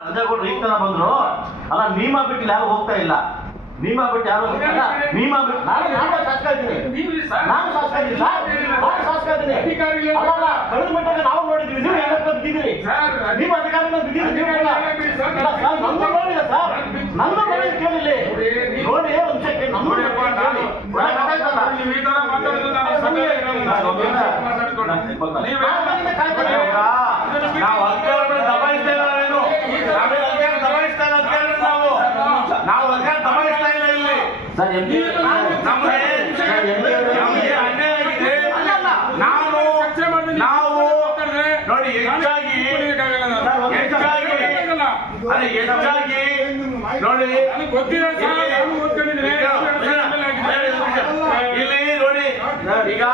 ರಾಜೇಗೌಡರು ಈಗ ಬಂದ್ರು. ಅಲ್ಲ ನೀಮ ಬಿಟ್ಟು ಯಾರು ಹೋಗ್ತಾ ಇಲ್ಲ? ನೀಮ ಬಿಟ್ಟು ಯಾರು ಇಲ್ಲ? ನೀಮ ಬಿಟ್ಟು ನಾನು ನಾನು ಶಾಸಕ ಇದ್ದೀನಿ. ನಾನು ಶಾಸಕ ಇದ್ದೀನಿ ಸರ್. ನಾನು ಶಾಸಕ ಇದ್ದೀನಿ. ಅಧಿಕಾರಿಗಳು- ಅಲ್ಲ ಅಲ್ಲ ಕಳೆದ ಮಟ್ಟಿಗೆ ನಾವು ನೋಡಿದ್ವಿ ನೀವು ಎಲ್ಲ ಬಿದ್ದಿದ್ದೀರಿ ಸರ್, ನೀವು ಬಿದ್ದಿದ್ದೀರಿ ಇಲ್ಲ ಸರ್. ನಂದು ನೋಡಿಲ್ಲ ಸರ್. ನಂದು ನೋಡಿ ಕೇಳಿಲ್ಲ. ನೋಡಿ ಒಂದು ನಂದು? ನೀವು ಈ ತರ ನಾನು. ನೀವೇ- ನಾನು ಕಾಯ್ತಾ ಇದ್ದೀನಿ. ನಾವು ಅಧಿಕಾರವನ್ನು ದಬಾಯಿಸ್ತಾ ಇಲ್ಲ ನಾವೇನು ನಾವೇನು ಅಧಿಕಾರ ದಬಾಯಿಸ್ತಾ ಇಲ್ಲ ಅಧಿಕಾರವನ್ನು ನಾವು ನಾವು ಅಧಿಕಾರ ದಬಾಯಿಸ್ತಾ ಇಲ್ಲ ಎಂ ಪಿ ಆಗಿದೆ ನಾವು ನೋಡಿ ಹೆಚ್ಚಾಗಿ ಹೆಚ್ಚಾಗಿ ನೋಡಿ ನಾನು. ಇಲ್ಲಿ ನೋಡಿ ಈಗ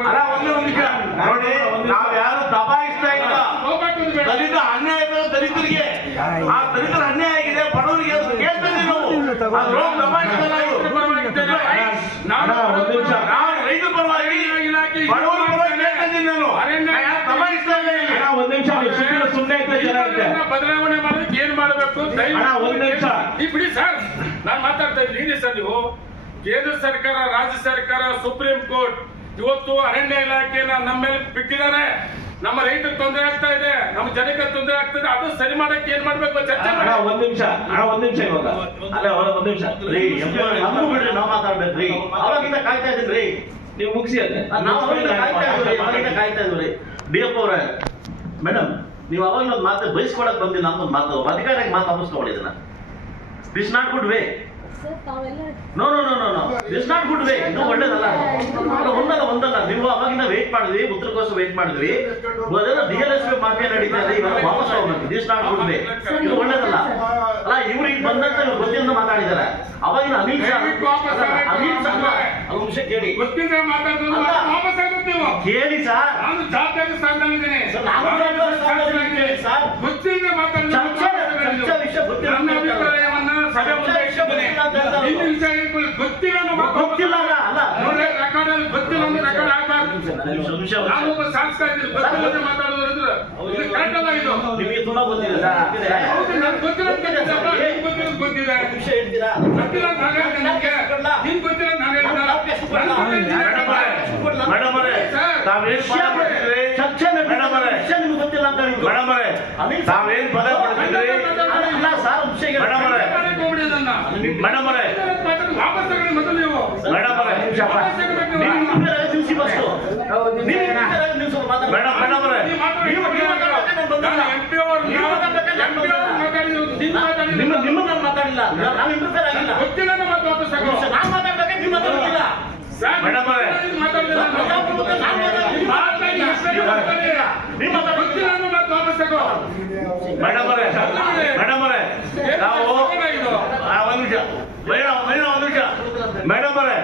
ಅಲ್ಲ ಒಂದು ನಿಮಿಷ ನೋಡಿ ನಾವು ಯಾರು ದಬಾಯಿಸ್ತಾ ಇಲ್ಲ ಅನ್ಯಾಯ ಆ ದಲಿತರ ಅನ್ಯಾಯ ಆಗಿದೆ. ಬಡವರಿಗೆ ಅದು ಕೇಳ್ತಾ ಆ ರೋಗ ದಬಾಯಿಸ್ತಾ ಇಲ್ಲ ಇವ್ರು. ಪರವಾಗಿದ್ದೇನೆ. ನಾನು ನಾವು ರೈತರ ಪರವಾಗಿ ಇಲಾಖೆ ಬಡವರ ಪರವಾಗಿ ಕೇಳ್ತಾ ನಾನು. ಅರಣ್ಯ ನಾನು ಯಾರು ಇಲ್ಲ ಇಲ್ಲಿ. ಒಂದ್ ನಿಮಿಷ ನೀವು ಸುಮ್ಮನೆ ಸುಮ್ಮನೆ ಇದ್ರೆ ಚೆನ್ನಾಗಿದೆ ಇದನ್ನ ಬದಲಾವಣೆ ಮಾಡೋದಕ್ಕೆ ಏನ್ ಮಾಡಬೇಕು? ಒಂದ್ ನಿಮಿಷ. ಬಿಡಿ ಸರ್ ನಾನು ಮಾತಾಡ್ತಾ ಇದ್ದೀನಿ. ಇದೆ ಸರ್ ನೀವು. ಕೇಂದ್ರ ಸರ್ಕಾರ ರಾಜ್ಯ ಸರ್ಕಾರ ಸುಪ್ರೀಂ ಕೋರ್ಟ್ ಇವತ್ತು ಅರಣ್ಯ ಇಲಾಖೆನ ನಮ್ಮ ಮೇಲೆ ಬಿಟ್ಟಿದ್ದಾರೆ. ನಮ್ಮ ರೈತರಿಗೆ ತೊಂದರೆ ಆಗ್ತಾ ಇದೆ. ನಮ್ಮ ಜನಕ್ಕೆ ತೊಂದರೆ ಆಗ್ತದೆ ಅದು ಸರಿ ಮಾಡಕ್ಕೆ ಏನ್ ಮಾಡ್ಬೇಕು ಚರ್ಚೆ ಅಣ್ಣ ಮಾಡಿ. ಒಂದ್ ನಿಮಿಷ ಒಂದ್ ನಿಮಿಷ ಇವಾಗ. ಅಲ್ಲ ಒಂದ್ ನಿಮಿಷ. ನಮಗೂ ಬಿಡ್ರಿ ನಾವು ಮಾತಾಡ್ಬೇಕ್ರಿ ಅವಾಗಿಂದ ಕಾಯ್ತಾ ಇದ್ದೀನಿ ನೀವು ಮುಗಿಸಿ ಅದೇ ನಾವು ಅವಾಗಿಂದ ಕಾಯ್ತಾ ಇದ್ವಿ ಅವಾಗಿಂದ ಕಾಯ್ತಾ ಇದ್ವಿ ಡಿ ಎಫ್ ಅವರೇ ಮೇಡಮ್ ನೀವು ಅವಾಗ ಒಂದು ಮಾತು ಬಯಸ್ಕೊಳಕ್ ಬಂದಿ ಒಂದು ಮಾತು ಅಧಿಕಾರಕ್ಕೆ ಮಾತು ಅನಿಸ್ಕೊಳ್ಳಿ ಇದನ್ನ. This not good way no no no no no this not good way ಇದು ಒಳ್ಳೇದಲ್ಲ. ಅದು ಒಂದಲ್ಲ ಒಂದಲ್ಲ. ನೀವು ಅವಾಗಿಂದ ವೇಟ್ ಮಾಡಿದ್ವಿ ಉತ್ತರಕ್ಕೋಸ್ಕರ ವೇಟ್ ಮಾಡಿದ್ವಿ. D L S P mafia ನಡೀತಾ ಇದೆ ಇವಾಗ ವಾಪಸ್ ಹೋಗ್ಬೇಕು. ದಿಸ್ ನಾಟ್ ಗುಡ್ ವೇ ಇದು ಒಳ್ಳೇದಲ್ಲ. ಅಲ್ಲ ಇವ್ರು ಈಗ ಬಂದಂತ ಗೊತ್ತಿಂದ ಮಾತಾಡಿದ್ದಾರೆ ಅವಾಗಿನ ಅಮಿತ್ ಶಾ. ಅಮಿತ್ ಶಾ ಅದು ನಿಮಿಷ ಕೇಳಿ. ಗೊತ್ತಿದ್ರೆ ಮಾತಾಡಿದ್ರು ವಾಪಸ್ ಆಗುತ್ತೆ ನೀವು. ಕೇಳಿ ಸರ್. ನಾನು ಜಾತ್ರೆ ಸ್ಥಾನದಲ್ಲಿದ್ದೇನೆ ಸರ್, ನಾನು ಜವಾಬ್ದಾರಿ ಸ್ಥಾನದಲ್ಲಿದ್ದೀನಿ, ಸರ್. ಗೊತ್ತಿದ್ರೆ ಮಾತಾಡೋದು ಚರ್ಚೆ ಚರ್ಚೆ ವಿಷಯ ಗೊತ್ತಿಲ್ಲ ನನ್ನ ಅಭಿಪ್ರಾಯವನ್ನ ಸಭೆ ಮುಂದೆ ಇಟ್ಟಿದ್ದೀನಿ ವಿಷಯ ಗೊತ್ತಿಲ್ಲ ಗೊತ್ತಿಲ್ಲ ಅಲ್ಲ, ರೆಕಾರ್ಡ್ ಅಲ್ಲಿ ಗೊತ್ತಿಲ್ಲ ಅಂದ್ರೆ ರೆಕಾರ್ಡ್ ಆಗ್ಬಾರ್ದು ನಾನು ಒಬ್ಬ ಶಾಸಕ ಇದ್ದೀನಿ ಗೊತ್ತಿಲ್ಲ ಅಂದ್ರೆ ಇದು ಕರೆಕ್ಟ್ ಅಲ್ಲ ಇದು. ನಿಮಗೆ ತುಂಬಾ ಗೊತ್ತಿದೆ ಹೌದು, ನನ್ಗೆ ಗೊತ್ತಿಲ್ಲ ಅಂತ ಗೊತ್ತಿಲ್ಲ. ಗೊತ್ತಿದೆ ನಿಮಿಷ ಹೇಳ್ತೀರಾ? ಗೊತ್ತಿಲ್ಲ ಅಂತ ನಾನು ಹೇಳ್ತೀನಿ ನಿಮ್ಗೆ. ನಿಮ್ಗೆ ಗೊತ್ತಿಲ್ಲ ಅಂತ ನಾನು. ಮೇಡಮ್ ಅವರೇ ತಾವೇನ್ ಪದ ಪಡ್ತಿದ್ರಿ ಮೇಡಮ್ ಅವರೇ ವಿಷಯ ನಿಮ್ಗೆ ಗೊತ್ತಿಲ್ಲ ಅಂತ ಹೇಳಿದ್ರು ಮೇಡಮ್ ಅವರೇ ತಾವೇನ್ ಪದ ಪಡ್ತಿದ್ರಿ ಅಲ್ಲ ಸರ್ ವಿಷಯ. ಮೇಡಮ್ ಅವರೇ ಮೇಡಮ್ ಅವರೇ ವಾಪಸ್ ತಗೊಳ್ಳಿ ಮೊದಲು ನೀವು ಮೇಡಮ್ ಅವರೇ ನಿಲ್ಸಿ ಫಸ್ಟು. ನೀವು ನಿಲ್ಸಿ ಮಾತಾಡಿ. ಮೇಡಮ್ ಮೇಡಮ್ ಅವರೇ ನೀವು ನಾನು ಬಂದಿಲ್ಲ. ನಾನು ನೀವು ನಾನು ಬಂದಿಲ್ಲ. ಮಾತಾಡಿದ್ರು, ನೀವು. ನಿಮ್ಮ ನಿಮ್ಮ ನಾನು ಮಾತಾಡಿಲ್ಲ ನಾವು ಇಂಪ್ರೂವ್ ಆಗಿಲ್ಲ ಗೊತ್ತಿಲ್ಲ ಅನ್ನೋ ಮಾತು ವಾಪಸ್ ತಗೋ. ನಾನು ಮಾತಾಡ್ಬೇಕಾದ್ರೆ ನೀವು ಮಾತಾಡ್ತಿಲ್ಲ ಸರ್, ಮೇಡಮ್ ಅವರೇ. ಮಾತಾಡಿಲ್ಲ ನಾನು. ನಾನು ಮಾತಾಡ್ತೀನಿ. ಮಾತಾಡಿ, ಮಾತಾಡಿ. ಗೊತ್ತಿಲ್ಲ ನಾನು ಮಾತು ವಾಪಸ್ ತಗೋ. ಮೇಡಮ್ ಅವರೇ ಮೇಡಮ್ ಅವರೇ ನಾವು ಇದು. ಆ, ಒಂದ್ ನಿಮಿಷ ಮೇಡಮ್ ಮೇಡಮ್ ಒಂದ್ ನಿಮಿಷ ಮೇಡಮ್ ಅವರೇ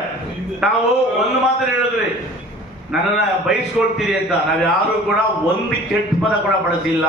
ನಾವು ಒಂದು ಮಾತ್ರ ಹೇಳಿದ್ರಿ ನನ್ನನ್ನ ಬಯಸ್ಕೊಳ್ತೀರಿ ಅಂತ. ನಾವ್ಯಾರು ಕೂಡ ಒಂದು ಕೆಟ್ಟ ಪದ ಕೂಡ ಬಳಸಿಲ್ಲ